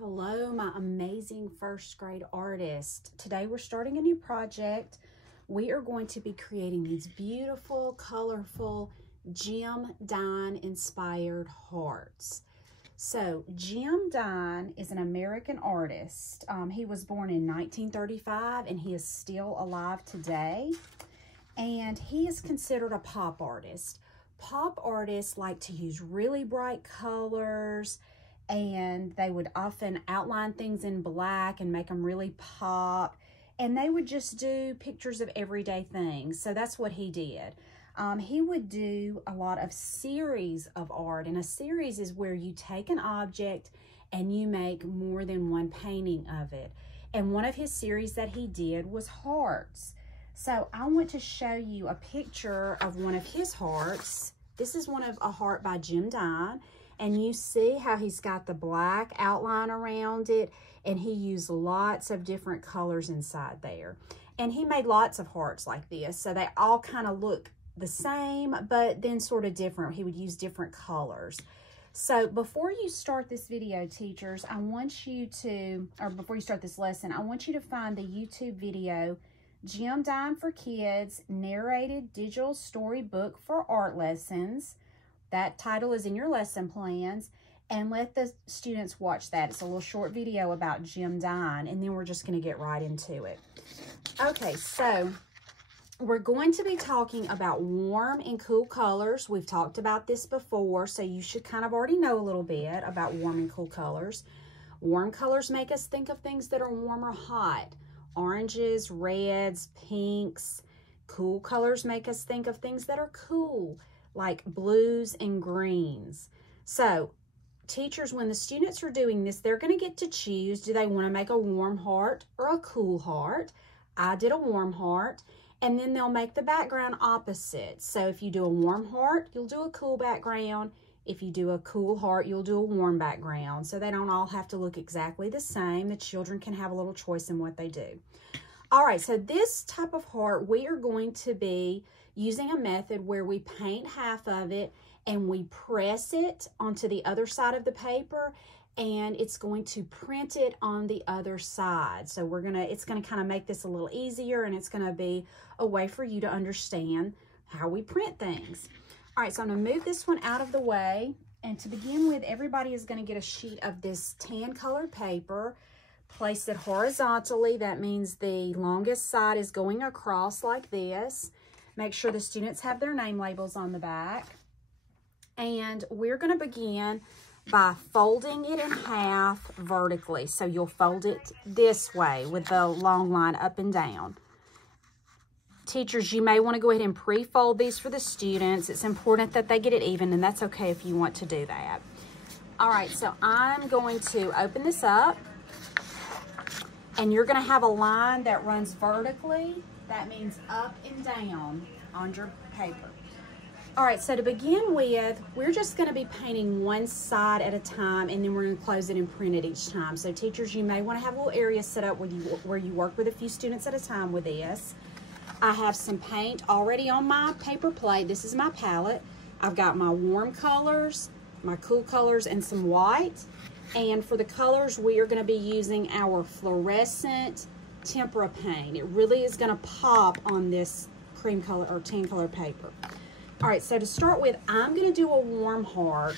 Hello, my amazing first grade artist. Today we're starting a new project. We are going to be creating these beautiful, colorful Jim Dine inspired hearts. So Jim Dine is an American artist. He was born in 1935 and he is still alive today. And he is considered a pop artist. Pop artists like to use really bright colors, and they would often outline things in black and make them really pop. And they would just do pictures of everyday things. So that's what he did. He would do a lot of series of art. And a series is where you take an object and you make more than one painting of it. And one of his series that he did was hearts. So I want to show you a picture of one of his hearts. This is a heart by Jim Dine. And you see how he's got the black outline around it, and he used lots of different colors inside there. And he made lots of hearts like this, so they all kind of look the same, but then sort of different. He would use different colors. So before you start this video, teachers, before you start this lesson, I want you to find the YouTube video, Jim Dine for Kids, Narrated Digital Storybook for Art Lessons. That title is in your lesson plans, and let the students watch that. It's a little short video about Jim Dine, and then we're just going to get right into it. Okay, so we're going to be talking about warm and cool colors. We've talked about this before, so you should kind of already know a little bit about warm and cool colors. Warm colors make us think of things that are warm or hot. Oranges, reds, pinks. Cool colors make us think of things that are cool, like blues and greens. So teachers, when the students are doing this, they're going to get to choose, do they want to make a warm heart or a cool heart? I did a warm heart, and then they'll make the background opposite. So if you do a warm heart, you'll do a cool background. If you do a cool heart, you'll do a warm background. So they don't all have to look exactly the same. The children can have a little choice in what they do. All right, so this type of heart, we are going to be using a method where we paint half of it and we press it onto the other side of the paper, and it's going to print it on the other side. So it's gonna kind of make this a little easier, and it's gonna be a way for you to understand how we print things. All right, so I'm gonna move this one out of the way, and to begin with, everybody is gonna get a sheet of this tan colored paper. Place it horizontally. That means the longest side is going across like this. Make sure the students have their name labels on the back. And we're going to begin by folding it in half vertically. So you'll fold it this way with the long line up and down. Teachers, you may want to go ahead and pre-fold these for the students. It's important that they get it even, and that's okay if you want to do that. All right, so I'm going to open this up. And you're going to have a line that runs vertically. That means up and down on your paper. All right, so to begin with, we're just going to be painting one side at a time, and then we're going to close it and print it each time. So teachers, you may want to have a little area set up where you work with a few students at a time with this. I have some paint already on my paper plate. This is my palette. I've got my warm colors, my cool colors, and some white. And for the colors, we are going to be using our fluorescent tempera paint. It really is going to pop on this cream color or tan color paper. All right, so to start with, I'm going to do a warm heart.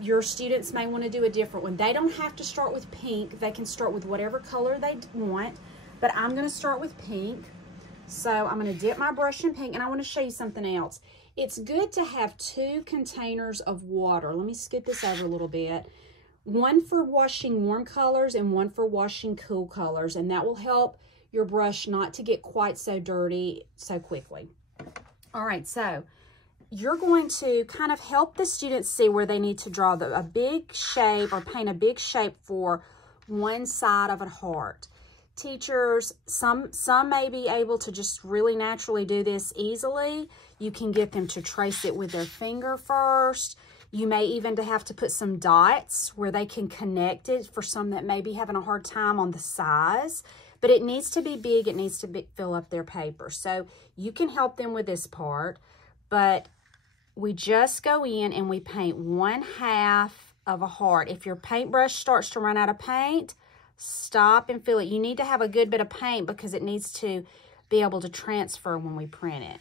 Your students may want to do a different one. They don't have to start with pink. They can start with whatever color they want, but I'm going to start with pink. So I'm going to dip my brush in pink, and I want to show you something else. It's good to have 2 containers of water. Let me scoot this over a little bit. One for washing warm colors and one for washing cool colors, and that will help your brush not to get quite so dirty so quickly. All right, so you're going to kind of help the students see where they need to draw a big shape or paint a big shape for one side of a heart. Teachers, some may be able to just really naturally do this easily. You can get them to trace it with their finger first. You may even have to put some dots where they can connect it for some that may be having a hard time on the size. But it needs to be big. It needs to fill up their paper. So you can help them with this part. But we just go in and we paint 1/2 of a heart. If your paintbrush starts to run out of paint, stop and fill it. You need to have a good bit of paint because it needs to be able to transfer when we print it.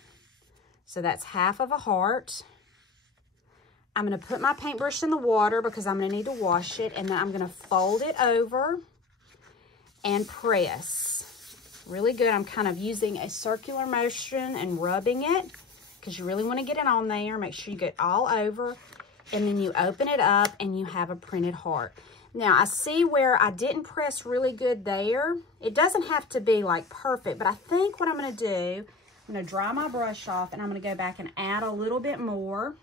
So that's half of a heart. I'm going to put my paintbrush in the water because I'm going to need to wash it, and then I'm going to fold it over and press really good. I'm kind of using a circular motion and rubbing it because you really want to get it on there. Make sure you get all over, and then you open it up and you have a printed heart. Now, I see where I didn't press really good there. It doesn't have to be like perfect, but I think what I'm going to do, I'm going to dry my brush off, and I'm going to go back and add a little bit more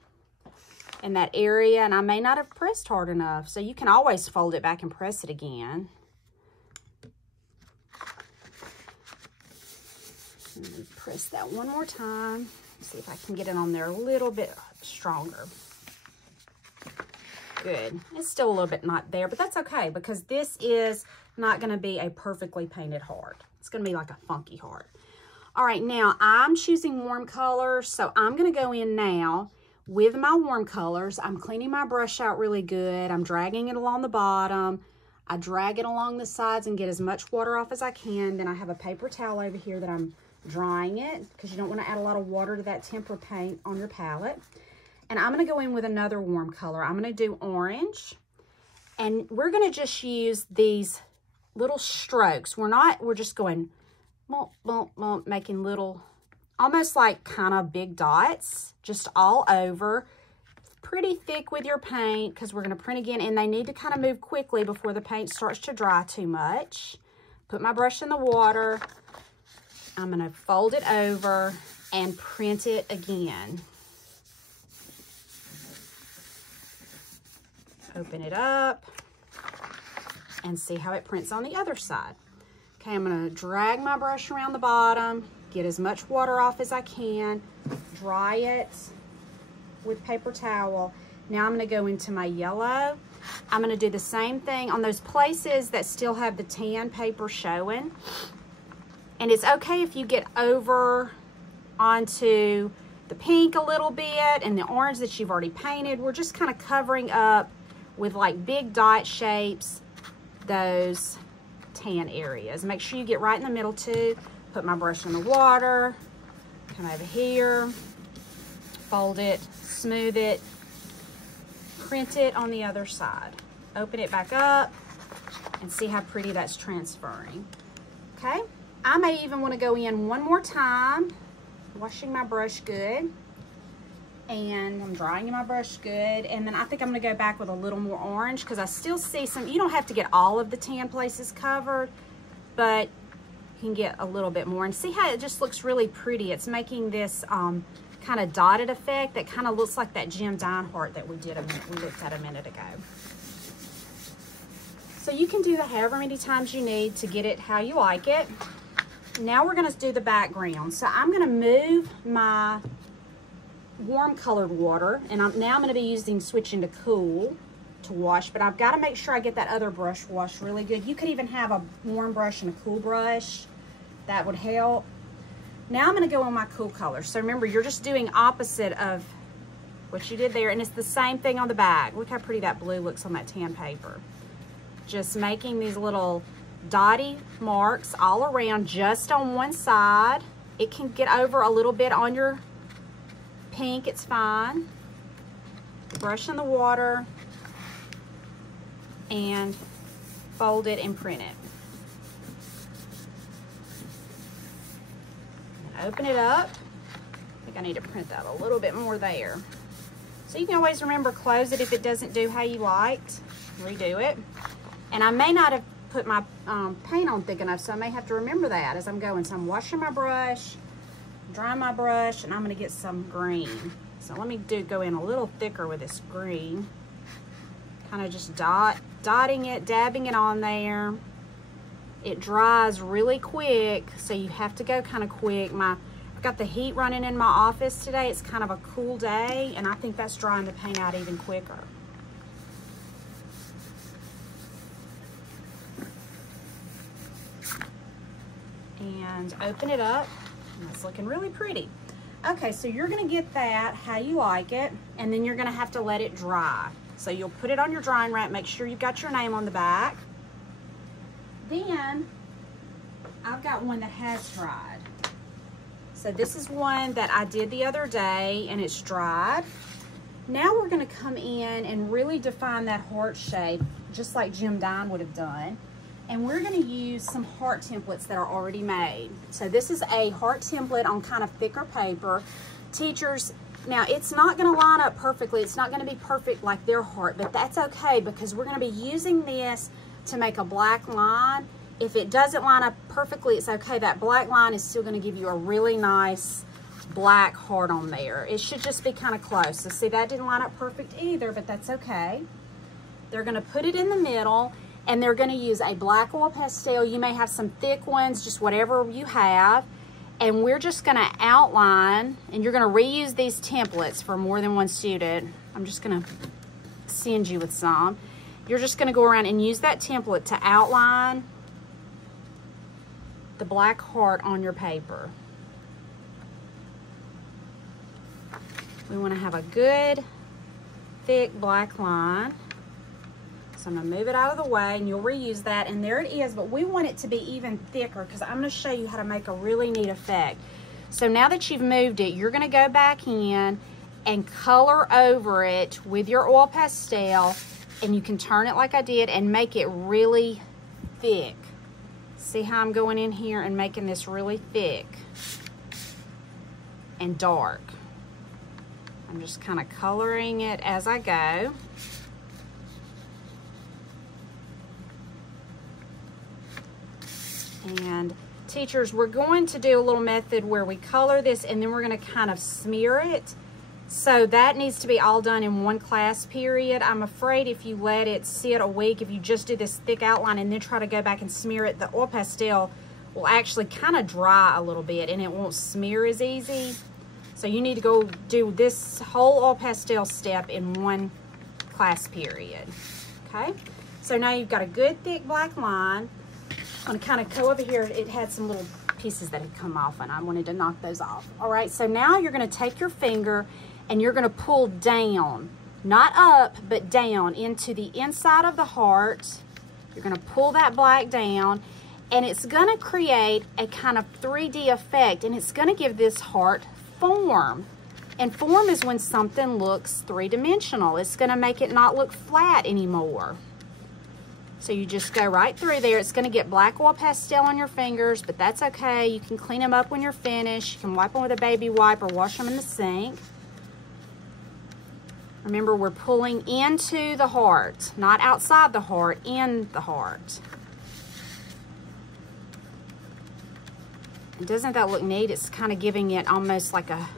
in that area, and I may not have pressed hard enough, so you can always fold it back and press it again. Let me press that one more time. See if I can get it on there a little bit stronger. Good. It's still a little bit not there, but that's okay because this is not going to be a perfectly painted heart. It's going to be like a funky heart. All right, now I'm choosing warm colors, so I'm going to go in now with my warm colors. I'm cleaning my brush out really good. I'm dragging it along the bottom. I drag it along the sides and get as much water off as I can. Then I have a paper towel over here that I'm drying it because you don't want to add a lot of water to that tempera paint on your palette. And I'm going to go in with another warm color. I'm going to do orange. And we're going to just use these little strokes. We're just going bump, bump, bump, making little, almost like kind of big dots, just all over. Pretty thick with your paint because we're going to print again, and they need to kind of move quickly before the paint starts to dry too much. Put my brush in the water. I'm going to fold it over and print it again. Open it up and see how it prints on the other side. Okay, I'm going to drag my brush around the bottom, get as much water off as I can, dry it with paper towel. Now I'm going to go into my yellow. I'm going to do the same thing on those places that still have the tan paper showing. And it's okay if you get over onto the pink a little bit and the orange that you've already painted. We're just kind of covering up with like big dot shapes those tan areas. Make sure you get right in the middle too. Put my brush in the water, come over here, fold it, smooth it, print it on the other side. Open it back up and see how pretty that's transferring. Okay, I may even want to go in one more time, washing my brush good, and I'm drying my brush good, and then I think I'm going to go back with a little more orange because I still see some. You don't have to get all of the tan places covered, but you can get a little bit more, and see how it just looks really pretty. It's making this kind of dotted effect that kind of looks like that gem Dine heart that we looked at a minute ago. So you can do that however many times you need to get it how you like it. Now we're going to do the background. So I'm going to move my warm colored water, and now I'm going to be switching to cool to wash, but I've got to make sure I get that other brush washed really good. You could even have a warm brush and a cool brush. That would help. Now I'm going to go on my cool color. So remember, you're just doing opposite of what you did there, and it's the same thing on the back. Look how pretty that blue looks on that tan paper. Just making these little dotty marks all around, just on one side. It can get over a little bit on your pink, it's fine. Brush in the water and fold it and print it. And open it up. I think I need to print that a little bit more there. So you can always remember, close it if it doesn't do how you liked. Redo it. And I may not have put my paint on thick enough, so I may have to remember that as I'm going. So I'm washing my brush, drying my brush, and I'm going to get some green. So let me go in a little thicker with this green. Kind of just dotting it, dabbing it on there. It dries really quick, so you have to go kind of quick. I've got the heat running in my office today. It's kind of a cool day, and I think that's drying the paint out even quicker. And open it up. It's looking really pretty. Okay, so you're going to get that how you like it, and then you're going to have to let it dry. So you'll put it on your drying rack, make sure you've got your name on the back. Then I've got one that has dried. So this is one that I did the other day and it's dried. Now we're gonna come in and really define that heart shape, just like Jim Dine would have done. And we're gonna use some heart templates that are already made. So this is a heart template on kind of thicker paper. Teachers, now it's not gonna line up perfectly. It's not gonna be perfect like their heart, but that's okay because we're gonna be using this to make a black line. If it doesn't line up perfectly, it's okay. That black line is still gonna give you a really nice black heart on there. It should just be kind of close. So see, that didn't line up perfect either, but that's okay. They're gonna put it in the middle and they're gonna use a black oil pastel. You may have some thick ones, just whatever you have. And we're just gonna outline, and you're gonna reuse these templates for more than one student. I'm just gonna send you with some. You're just gonna go around and use that template to outline the black heart on your paper. We want to have a good thick black line. So I'm going to move it out of the way and you'll reuse that, and there it is, but we want it to be even thicker because I'm going to show you how to make a really neat effect. So now that you've moved it, you're going to go back in and color over it with your oil pastel, and you can turn it like I did and make it really thick. See how I'm going in here and making this really thick and dark. I'm just kind of coloring it as I go. And teachers, we're going to do a little method where we color this and then we're going to kind of smear it. So that needs to be all done in one class period. I'm afraid if you let it sit a week, if you just do this thick outline and then try to go back and smear it, the oil pastel will actually kind of dry a little bit and it won't smear as easy. So you need to go do this whole oil pastel step in one class period, okay? So now you've got a good thick black line. I'm gonna kind of go over here. It had some little pieces that had come off and I wanted to knock those off. All right, so now you're gonna take your finger and you're gonna pull down, not up, but down into the inside of the heart. You're gonna pull that black down and it's gonna create a kind of 3D effect, and it's gonna give this heart form. And form is when something looks three-dimensional. It's gonna make it not look flat anymore. So you just go right through there. It's gonna get black oil pastel on your fingers, but that's okay. You can clean them up when you're finished. You can wipe them with a baby wipe or wash them in the sink. Remember, we're pulling into the heart, not outside the heart, in the heart. And doesn't that look neat? It's kind of giving it almost like a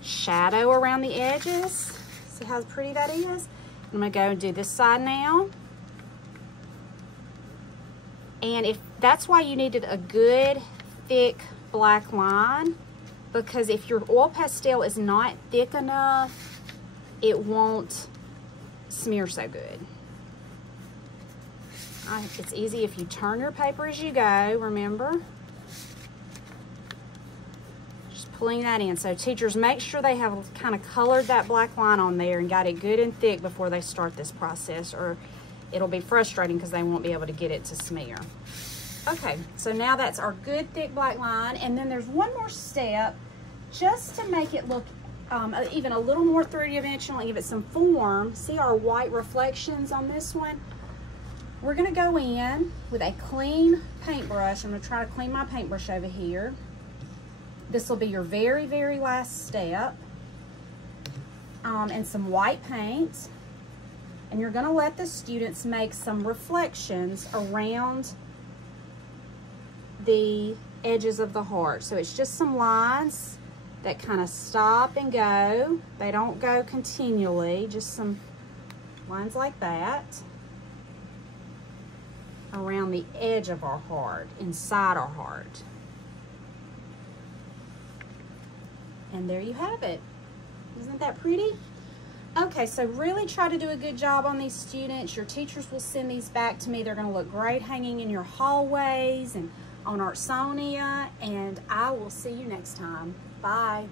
shadow around the edges. See how pretty that is? I'm gonna go and do this side now. And if that's why you needed a good thick black line, because if your oil pastel is not thick enough, it won't smear so good. It's easy if you turn your paper as you go, remember? Just pulling that in. So teachers, make sure they have kind of colored that black line on there and got it good and thick before they start this process, or it'll be frustrating because they won't be able to get it to smear. Okay, so now that's our good thick black line, and then there's one more step just to make it look even a little more three-dimensional and give it some form. See our white reflections on this one? We're gonna go in with a clean paintbrush. I'm gonna try to clean my paintbrush over here. This will be your very, very last step. And some white paint. And you're gonna let the students make some reflections around the edges of the heart. So it's just some lines that kind of stop and go. They don't go continually, just some lines like that around the edge of our heart, inside our heart. And there you have it. Isn't that pretty? Okay, so really try to do a good job on these students. Your teachers will send these back to me. They're gonna look great hanging in your hallways and on Artsonia, and I will see you next time. Bye.